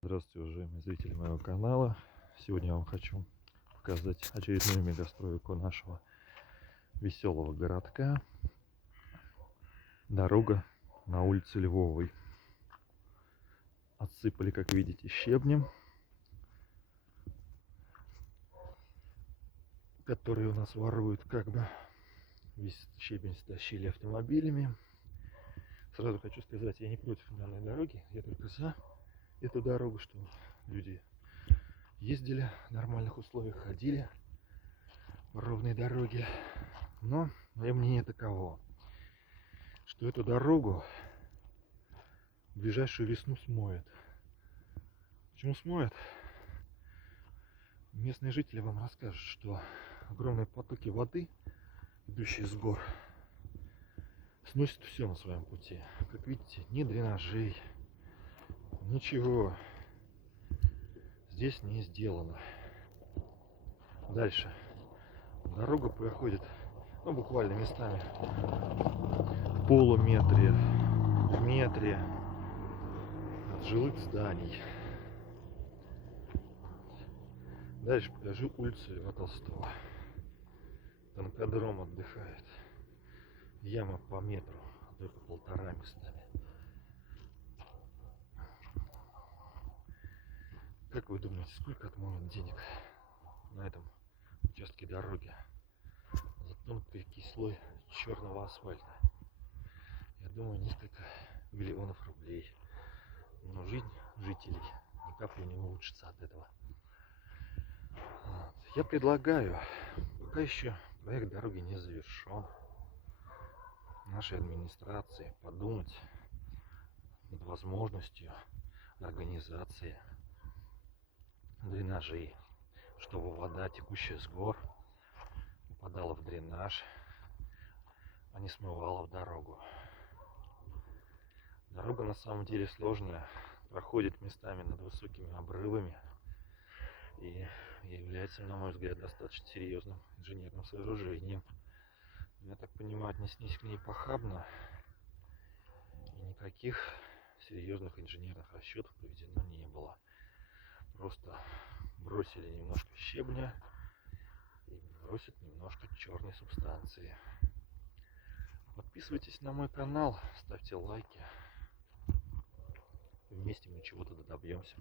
Здравствуйте, уважаемые зрители моего канала. Сегодня я вам хочу показать очередную мегастройку нашего веселого городка. Дорога на улице Львовой. Отсыпали, как видите, щебнем, который у нас воруют, как бы весь щебень стащили автомобилями. Сразу хочу сказать, я не против данной дороги, я только за эту дорогу, что люди ездили в нормальных условиях, ходили по ровной дороге. Но мое мнение таково, что эту дорогу в ближайшую весну смоет. Почему смоет? Местные жители вам расскажут, что огромные потоки воды, идущие с гор, сносят все на своем пути. Как видите, ни дренажей, ничего здесь не сделано. Дальше. Дорога проходит, буквально местами в полуметре, в метре от жилых зданий. Дальше покажу улицу Льва Толстого. Танкодром отдыхает. Яма по метру, а то и по полтора местами. Как вы думаете, сколько отмоют денег на этом участке дороги за тонкий слой черного асфальта? Я думаю, несколько миллионов рублей. Но жизнь жителей ни капли не улучшится от этого. Я предлагаю, пока еще проект дороги не завершен, нашей администрации подумать над возможностью организации дренажей, чтобы вода, текущая с гор, попадала в дренаж, а не смывала в дорогу. Дорога на самом деле сложная, проходит местами над высокими обрывами и является, на мой взгляд, достаточно серьезным инженерным сооружением. Я так понимаю, отнеслись к ней похабно, и никаких серьезных инженерных расчетов проведено не было. Просто бросили немножко щебня и бросят немножко черной субстанции. Подписывайтесь на мой канал, ставьте лайки. Вместе мы чего-то добьемся.